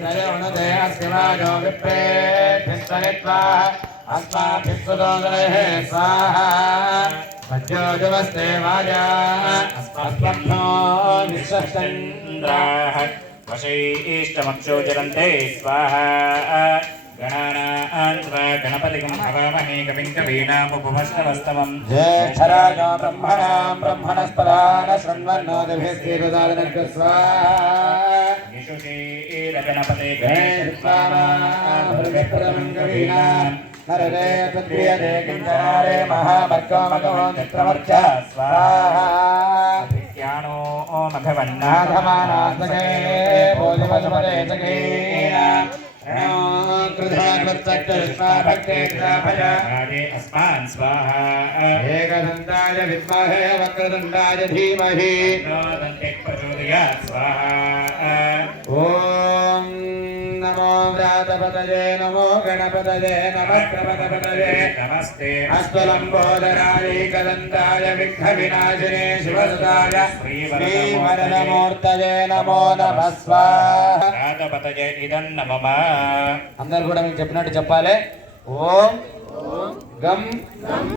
त्रयोणते अस्तिवाजो विप्रेभ्यस्तनित्वा अस्माभिस्वदोदरेः स्वाहा मज्जोजवस्ते वाजा अस्मभ्यो विश्वश्चन्द्राः वशैष्टमक्षोजरन्ते स्वाहा गणानान्त्वा गणपतिं हवामहे कविं कवीनामुपमश्रवस्तमं ज्येष्ठराजो ब्रह्मणस्पदान शृण्वन्नोदिभिस्त्रिपदानस्य स्वाहा यशुशीलगणपते गणेशस्वामाभृगप्रदमं कवीनां नरदे तद्क्रियते किञ्चनारे महाभर्गो मघवो मित्रमर्च स्वाहा भित्यानो मघवन्नाथमानात्मके बोधिवसुमते चकेनां अस्मान् स्वाहा एकदन्ताय विद्महे वक्रतुण्डाय धीमहि प्रचोदयात् स्वाहा ॐ नमो व्रातपतये नमो गणपतये नमः प्रपदपतये नमस्ते अस्तुलम्बोदराय एकदन्ताय विघ्नविनाशिने शिवसुताय श्रीवरदमूर्तये नमो नमः स्वाहा व्रातपतये इदं नमः అందరూ కూడా మీకు చెప్పినట్టు చెప్పాలి ఓం గం